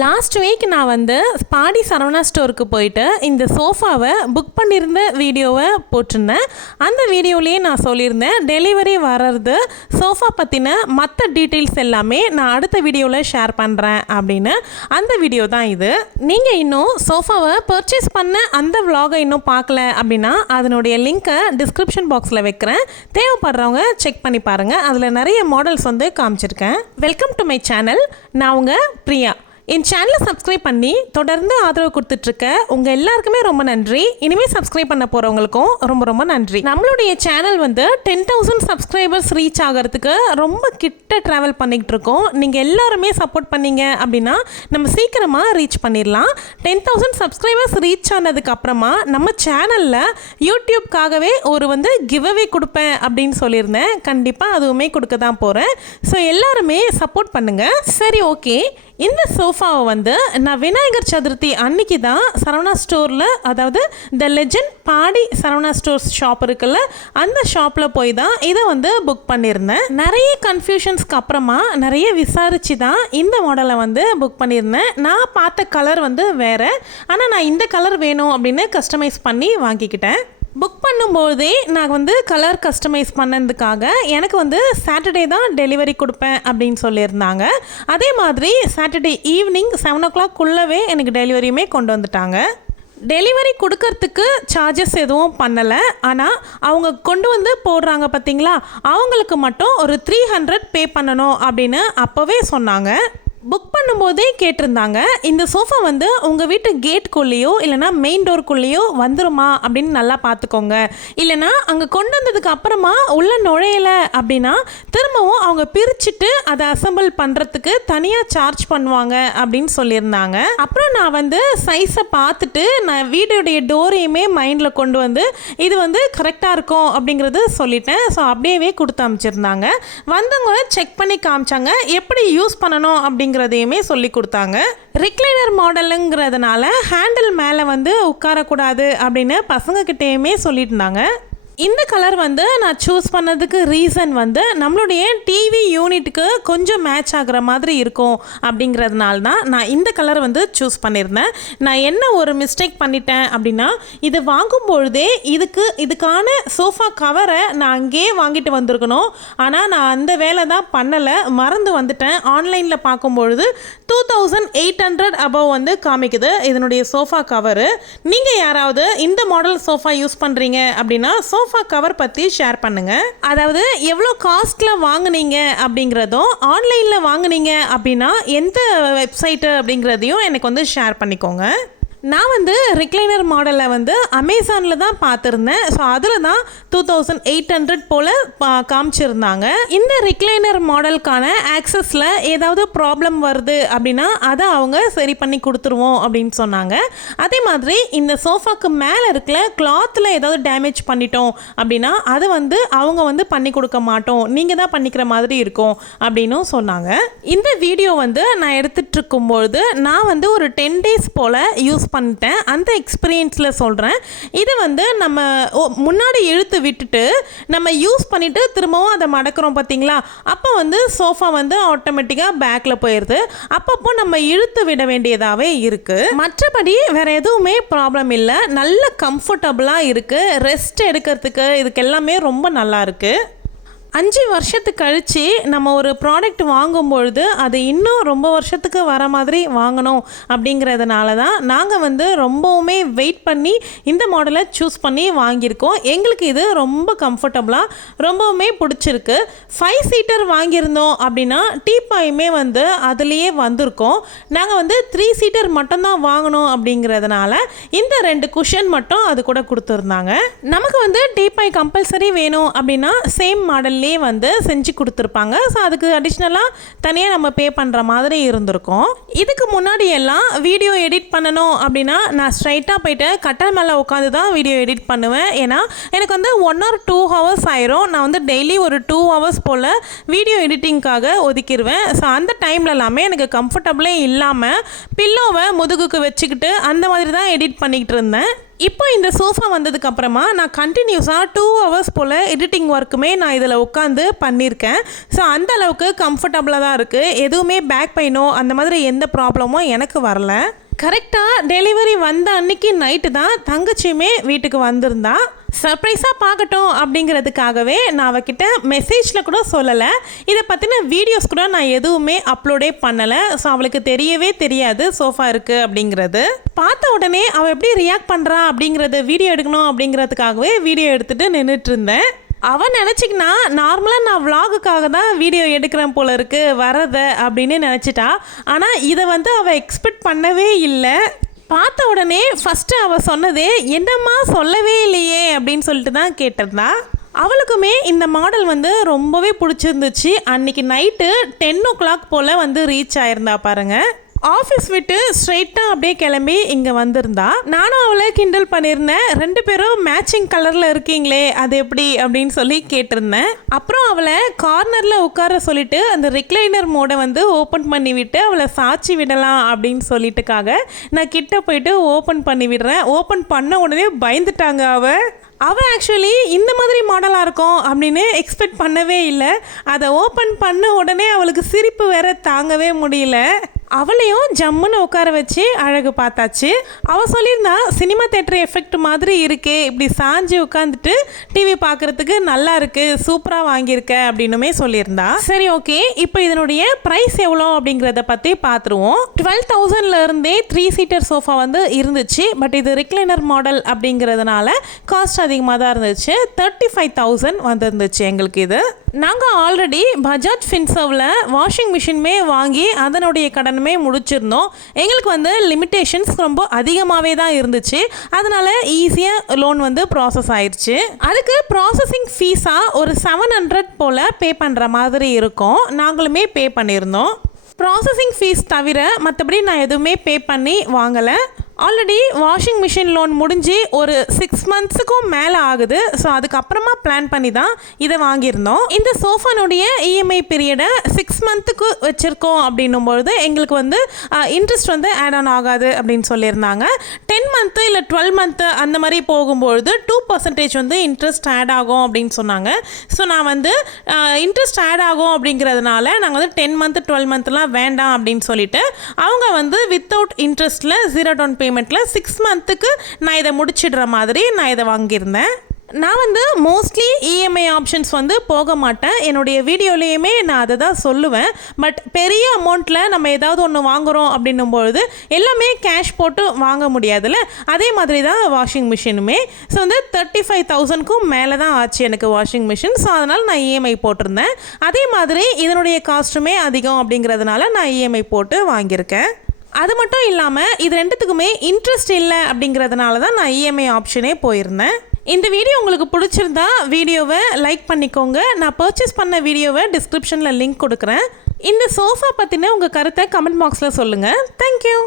Last week நான் வந்து பாடி சரவணா ஸ்டோருக்கு போயிட்டு இந்த சோஃபாவை புக் பண்ணியிருந்த வீடியோவை போட்டிருந்தேன். அந்த வீடியோலேயே நான் சொல்லியிருந்தேன் டெலிவரி வர்றது சோஃபா பற்றின மற்ற டீட்டெயில்ஸ் எல்லாமே நான் அடுத்த வீடியோவில் ஷேர் பண்ணுறேன் அப்படின்னு. அந்த வீடியோ தான் இது. நீங்கள் இன்னும் சோஃபாவை பர்ச்சேஸ் பண்ண அந்த vlog-ஐ இன்னும் பார்க்கல அப்படின்னா அதனுடைய லிங்க்கை டிஸ்கிரிப்ஷன் பாக்ஸில் வைக்கிறேன். தேவைப்படுறவங்க செக் பண்ணி பாருங்கள். அதில் நிறைய மாடல்ஸ் வந்து காமிச்சிருக்கேன். Welcome to my channel. நான் உங்கள் பிரியா. என் சேனலை சப்ஸ்கிரைப் பண்ணி தொடர்ந்து ஆதரவு கொடுத்துட்ருக்க உங்கள் எல்லாருக்குமே ரொம்ப நன்றி. இனிமேல் சப்ஸ்கிரைப் பண்ண போகிறவங்களுக்கும் ரொம்ப ரொம்ப நன்றி. நம்மளுடைய சேனல் வந்து 10,000 சப்ஸ்கிரைபர்ஸ் ரீச் ஆகிறதுக்கு ரொம்ப கிட்ட ட்ராவல் பண்ணிக்கிட்டு இருக்கோம். நீங்கள் எல்லாருமே சப்போர்ட் பண்ணீங்க அப்படின்னா நம்ம சீக்கிரமாக ரீச் பண்ணிடலாம். 10,000 சப்ஸ்கிரைபர்ஸ் ரீச் ஆனதுக்கு அப்புறமா நம்ம சேனலில் யூடியூப்காகவே ஒரு வந்து கிவ்அவே கொடுப்பேன் அப்படின்னு சொல்லியிருந்தேன். கண்டிப்பாக அதுவுமே கொடுக்க தான் போகிறேன். ஸோ எல்லாருமே சப்போர்ட் பண்ணுங்கள். சரி, ஓகே. இந்த சோஃபாவை வந்து நான் விநாயகர் சதுர்த்தி அன்னைக்கு தான் சரவணா ஸ்டோரில், அதாவது the legend body Saravana stores shop இருக்குல்ல, அந்த ஷாப்பில் போய் தான் இதை வந்து புக் பண்ணியிருந்தேன். நிறைய கன்ஃபியூஷன்ஸ்க்கு அப்புறமா நிறைய விசாரித்து தான் இந்த மாடலை வந்து புக் பண்ணியிருந்தேன். நான் பார்த்த கலர் வந்து வேறு, ஆனால் நான் இந்த கலர் வேணும் அப்படின்னு கஸ்டமைஸ் பண்ணி வாங்கிக்கிட்டேன். புக் பண்ணும்போதே நான் வந்து கலர் கஸ்டமைஸ் பண்ணதுக்காக எனக்கு வந்து சாட்டர்டே தான் டெலிவரி கொடுப்பேன் அப்படின்னு சொல்லியிருந்தாங்க. அதே மாதிரி சாட்டர்டே ஈவினிங் 7 o'clock எனக்கு டெலிவரியுமே கொண்டு வந்துட்டாங்க. டெலிவரி கொடுக்கறதுக்கு சார்ஜஸ் எதுவும் பண்ணலை. ஆனால் அவங்க கொண்டு வந்து போடுறாங்க பார்த்தீங்களா, அவங்களுக்கு மட்டும் ஒரு 300 பே பண்ணணும் அப்படின்னு அப்போவே சொன்னாங்க. புக் பண்ணும்போதே கேட்டிருந்தாங்க, இந்த சோஃபா வந்து உங்கள் வீட்டு கேட்குள்ளேயோ இல்லைனா மெயின் டோருக்குள்ளேயோ வந்துருமா அப்படின்னு நல்லா பார்த்துக்கோங்க. இல்லைனா அங்கே கொண்டு வந்ததுக்கு அப்புறமா உள்ளே நுழையலை அப்படின்னா திரும்பவும் அவங்க பிரிச்சுட்டு அதை அசம்பிள் பண்ணுறதுக்கு தனியாக சார்ஜ் பண்ணுவாங்க அப்படின்னு சொல்லியிருந்தாங்க. அப்புறம் நான் வந்து சைஸை பார்த்துட்டு நான் வீடுடைய டோரையுமே மைண்டில் கொண்டு வந்து இது வந்து கரெக்டாக இருக்கும் அப்படிங்கிறது சொல்லிட்டேன். ஸோ அப்படியே கொடுத்து அமைச்சிருந்தாங்க. வந்தவங்க செக் பண்ணி காமிச்சாங்க, எப்படி யூஸ் பண்ணணும் அப்படிங்கிறதையுமே சொல்லி கொடுத்தாங்க. ரிக்ளைனர் மாடலுங்கிறதுனால ஹேண்டில் மேலே வந்து உட்காரக்கூடாது அப்படின்னு பசங்கக்கிட்டேயுமே சொல்லிட்டு இருந்தாங்க. இந்த கலர் வந்து நான் சூஸ் பண்ணதுக்கு ரீசன் வந்து நம்மளுடைய டிவி யூனிட்டுக்கு கொஞ்சம் மேட்ச் ஆகிற மாதிரி இருக்கும் அப்படிங்கிறதுனால தான் நான் இந்த கலர் வந்து சூஸ் பண்ணியிருந்தேன். நான் என்ன ஒரு மிஸ்டேக் பண்ணிட்டேன் அப்படின்னா, இது வாங்கும்பொழுதே இதுக்கான சோஃபா கவரை நான் அங்கேயே வாங்கிட்டு வந்திருக்கணும். ஆனால் நான் அந்த வேலை தான் பண்ணலை, மறந்து வந்துட்டேன். ஆன்லைனில் பார்க்கும்பொழுது 2,800 above வந்து காமிக்குது இதனுடைய சோஃபா கவரு. நீங்கள் யாராவது இந்த மாடல் சோஃபா யூஸ் பண்ணுறீங்க அப்படின்னா சோஃபா கவர் பற்றி ஷேர் பண்ணுங்கள். அதாவது எவ்வளோ காஸ்ட்டில் வாங்குனீங்க அப்படிங்கிறதும், ஆன்லைனில் வாங்குனீங்க அப்படின்னா எந்த வெப்சைட்டு அப்படிங்கிறதையும் எனக்கு வந்து ஷேர் பண்ணிக்கோங்க. நான் வந்து ரிக்ளைனர் மாடலில் வந்து அமேசானில் தான் பார்த்துருந்தேன். ஸோ அதில் தான் 2,800 போல் காமிச்சிருந்தாங்க. இந்த ரிக்ளைனர் மாடலுக்கான ஆக்சஸில் ஏதாவது ப்ராப்ளம் வருது அப்படின்னா அதை அவங்க சரி பண்ணி கொடுத்துருவோம் அப்படின்னு சொன்னாங்க. அதே மாதிரி இந்த சோஃபாக்கு மேலே இருக்கிற கிளாத்தில் ஏதாவது டேமேஜ் பண்ணிட்டோம் அப்படின்னா அது வந்து அவங்க வந்து பண்ணி கொடுக்க மாட்டோம், நீங்கள் தான் பண்ணிக்கிற மாதிரி இருக்கும் அப்படின்னும் சொன்னாங்க. இந்த வீடியோ வந்து நான் எடுத்துகிட்டு இருக்கும்பொழுது நான் வந்து ஒரு 10 days போல் யூஸ் பண்ணிட்டேன். அந்த எக்ஸ்பீரியன்ஸில் சொல்கிறேன். இது வந்து நம்ம முன்னாடி இழுத்து விட்டுட்டு நம்ம யூஸ் பண்ணிவிட்டு திரும்பவும் அதை மடக்கிறோம் பார்த்தீங்களா, அப்போ வந்து சோஃபா வந்து ஆட்டோமேட்டிக்காக பேக்கில் போயிடுது. அப்பப்போ நம்ம இழுத்து விட வேண்டியதாகவே இருக்குது. மற்றபடி வேறு எதுவுமே ப்ராப்ளம் இல்லை. நல்ல கம்ஃபர்டபுளாக இருக்குது. ரெஸ்ட் எடுக்கிறதுக்கு இதுக்கு எல்லாமே ரொம்ப நல்லா இருக்குது. 5 வருஷத்துக்கு கழித்து நம்ம ஒரு ப்ராடக்ட் வாங்கும்பொழுது அது இன்னும் ரொம்ப வருஷத்துக்கு வர மாதிரி வாங்கணும் அப்படிங்கிறதுனால தான் நாங்கள் வந்து ரொம்பவுமே வெயிட் பண்ணி இந்த மாடலை சூஸ் பண்ணி வாங்கியிருக்கோம். எங்களுக்கு இது ரொம்ப கம்ஃபர்டபுளாக ரொம்பவுமே பிடிச்சிருக்கு. 5 seater வாங்கியிருந்தோம் அப்படின்னா டீப்பாயுமே வந்து அதுலேயே வந்திருக்கோம். நாங்கள் வந்து 3 seater மட்டும்தான் வாங்கணும் அப்படிங்கிறதுனால இந்த 2 குஷன் மட்டும் அது கூட கொடுத்துருந்தாங்க. நமக்கு வந்து டீப்பாய் கம்பல்சரி வேணும் அப்படின்னா சேம் மாடல்லே வந்து செஞ்சு கொடுத்துருப்பாங்க. ஸோ அதுக்கு அடிஷ்னலாக தனியாக நம்ம பே பண்ணுற மாதிரி இருந்திருக்கும். இதுக்கு முன்னாடி எல்லாம் வீடியோ எடிட் பண்ணணும் அப்படின்னா நான் ஸ்ட்ரைட்டாக போயிட்டு கட்டல் மேலே உட்காந்து தான் வீடியோ எடிட் பண்ணுவேன். ஏன்னா எனக்கு வந்து 1 or 2 hours ஆயிரும். நான் வந்து டெய்லி ஒரு 2 hours போல் வீடியோ எடிட்டிங்காக ஒதுக்கிடுவேன். ஸோ அந்த டைமில் எல்லாமே எனக்கு கம்ஃபர்டபுளே இல்லாமல் பில்லோவை முதுகுக்கு வச்சுக்கிட்டு அந்த மாதிரி தான் எடிட் பண்ணிக்கிட்டு இருந்தேன். இப்போ இந்த சோஃபா வந்ததுக்கு அப்புறமா நான் கண்டினியூஸாக 2 hours போல் எடிட்டிங் ஒர்க்குமே நான் இதில் உட்காந்து பண்ணியிருக்கேன். ஸோ அந்த அளவுக்கு கம்ஃபர்டபுளாக தான் இருக்குது. எதுவுமே பேக் பெயினோ அந்த மாதிரி எந்த ப்ராப்ளமும் எனக்கு வரல. கரெக்டாக டெலிவரி வந்த அன்னைக்கு நைட்டு தான் தங்கச்சியுமே வீட்டுக்கு வந்திருந்தா. சர்ப்ரைஸாக பார்க்கட்டும் அப்படிங்கிறதுக்காகவே நான் அவகிட்ட மெசேஜில் கூட சொல்லலை. இதை பற்றின வீடியோஸ் கூட நான் எதுவுமே அப்லோடே பண்ணலை. ஸோ அவளுக்கு தெரியவே தெரியாது சோஃபா இருக்குது அப்படிங்கிறது. பார்த்த உடனே அவள் எப்படி ரியாக்ட் பண்ணுறா அப்படிங்கிறத வீடியோ எடுக்கணும் அப்படிங்கிறதுக்காகவே வீடியோ எடுத்துகிட்டு நின்றுட்டு இருந்தேன். அவன் நினச்சிக்கினா நார்மலாக நான் விலாகுக்காக தான் வீடியோ எடுக்கிறேன் போல இருக்கு வரத அப்படின்னு நினச்சிட்டா. ஆனால் இதை வந்து அவள் எக்ஸ்பெக்ட் பண்ணவே இல்லை. பார்த்த உடனே ஃபஸ்ட்டு அவள் சொன்னதே என்னம்மா சொல்லவே இல்லையே அப்படின்னு சொல்லிட்டு தான் கேட்டிருந்தா. அவளுக்குமே இந்த மாடல் வந்து ரொம்பவே பிடிச்சிருந்துச்சு. அன்றைக்கி நைட்டு 10 o'clock போல் வந்து ரீச் ஆயிருந்தா பாருங்கள். ஆஃபீஸ் விட்டு ஸ்ட்ரெயிட்டாக அப்படியே கிளம்பி இங்கே வந்திருந்தா. நானும் அவளை கிண்டல் பண்ணியிருந்தேன். 2 பேரும் மேட்சிங் கலரில் இருக்கீங்களே அது எப்படி அப்படின்னு சொல்லி கேட்டிருந்தேன். அப்புறம் அவளை கார்னரில் உட்கார சொல்லிட்டு அந்த ரிக்ளைனர் மோடை வந்து ஓப்பன் பண்ணி விட்டு அவளை சாட்சி விடலாம் அப்படின்னு சொல்லிட்டுக்காக நான் கிட்ட போயிட்டு ஓப்பன் பண்ணி விடுறேன். ஓப்பன் பண்ண உடனே பயந்துட்டாங்க அவள் ஆக்சுவலி இந்த மாதிரி மாடலாக இருக்கும் அப்படின்னு எக்ஸ்பெக்ட் பண்ணவே இல்லை. அதை ஓப்பன் பண்ண உடனே அவளுக்கு சிரிப்பு வேற தாங்கவே முடியல. அவளையும் ஜம்முன்னு உட்கார வச்சு அழகு பார்த்தாச்சு. அவள் சொல்லியிருந்தா சினிமா தேட்டர் எஃபெக்ட் மாதிரி இருக்கே, இப்படி சாஞ்சு உட்காந்துட்டு டிவி பார்க்குறதுக்கு நல்லா இருக்குது, சூப்பராக வாங்கியிருக்க அப்படின்னுமே சொல்லியிருந்தா. சரி ஓகே, இப்போ இதனுடைய ப்ரைஸ் எவ்வளோ அப்படிங்கிறத பற்றி பார்த்துருவோம். 12,000 3 seater சோஃபா வந்து இருந்துச்சு. பட் இது ரிக்ளைனர் மாடல் அப்படிங்கிறதுனால காஸ்ட் அதிகமாக தான் இருந்துச்சு. 35,000 வந்துருந்துச்சு எங்களுக்கு இது. நாங்கள் ஆல்ரெடி பஜாஜ் ஃபின்சர்வில் வாஷிங் மிஷினுமே வாங்கி அதனுடைய கடனுமே முடிச்சிருந்தோம். எங்களுக்கு வந்து லிமிட்டேஷன்ஸ் ரொம்ப அதிகமாகவே தான் இருந்துச்சு. அதனால் ஈஸியாக லோன் வந்து ப்ராசஸ் ஆயிடுச்சு. அதுக்கு ப்ராசஸிங் ஃபீஸாக ஒரு 700 போல் பே பண்ணுற மாதிரி இருக்கும். நாங்களுமே பே பண்ணியிருந்தோம். ப்ராசஸிங் ஃபீஸ் தவிர மற்றபடி நான் எதுவுமே பே பண்ணி வாங்கலை. ஆல்ரெடி வாஷிங் மிஷின் லோன் முடிஞ்சு ஒரு 6 monthsக்கும் மேலே ஆகுது. ஸோ அதுக்கப்புறமா பிளான் பண்ணி தான் இதை வாங்கியிருந்தோம். இந்த சோஃபானுடைய இஎம்ஐ பீரியடை 6 monthக்கு வச்சுருக்கோம் அப்படின்னும்பொழுது எங்களுக்கு வந்து இன்ட்ரெஸ்ட் வந்து ஆட் ஆன் ஆகாது அப்படின்னு சொல்லியிருந்தாங்க. 10 month இல்லை 12 month அந்த மாதிரி போகும்பொழுது 2% வந்து இன்ட்ரெஸ்ட் ஆட் ஆகும் அப்படின்னு சொன்னாங்க. ஸோ நான் வந்து இன்ட்ரெஸ்ட் ஆட் ஆகும் அப்படிங்கிறதுனால நாங்கள் வந்து 10 month 12 monthலாம் வேண்டாம் அப்படின்னு சொல்லிட்டு அவங்க வந்து வித்தவுட் இன்ட்ரெஸ்ட்டில் 0 down பேமெண்ட்டில் 6 monthக்கு நான் இதை முடிச்சிடுற மாதிரி நான் இதை வாங்கியிருந்தேன். நான் வந்து மோஸ்ட்லி இஎம்ஐ ஆப்ஷன்ஸ் வந்து போக மாட்டேன். என்னுடைய வீடியோலேயுமே நான் அதை தான் சொல்லுவேன். பட் பெரிய அமௌண்ட்டில் நம்ம ஏதாவது ஒன்று வாங்குகிறோம் அப்படின்னும்பொழுது எல்லாமே கேஷ் போட்டு வாங்க முடியாதுல்ல. அதே மாதிரி தான் வாஷிங் மிஷினுமே. ஸோ வந்து 35,000க்கும் மேலே தான் ஆச்சு எனக்கு வாஷிங் மிஷின். ஸோ அதனால் நான் இஎம்ஐ போட்டிருந்தேன். அதே மாதிரி இதனுடைய காஸ்ட்டுமே அதிகம் அப்படிங்கிறதுனால நான் இஎம்ஐ போட்டு வாங்கியிருக்கேன். அது மட்டும் இல்லாமல் இது ரெண்டுத்துக்குமே இன்ட்ரெஸ்ட் இல்லை அப்படிங்கிறதுனால தான் நான் இஎம்ஐ ஆப்ஷனே போயிருந்தேன். இந்த வீடியோ உங்களுக்கு பிடிச்சிருந்தா வீடியோவை லைக் பண்ணிக்கோங்க. நான் பர்ச்சேஸ் பண்ண வீடியோவை டிஸ்கிரிப்ஷனில் லிங்க் கொடுக்குறேன். இந்த சோஃபா பற்றின உங்கள் கருத்தை கமெண்ட் பாக்ஸில் சொல்லுங்கள். தேங்க்யூ.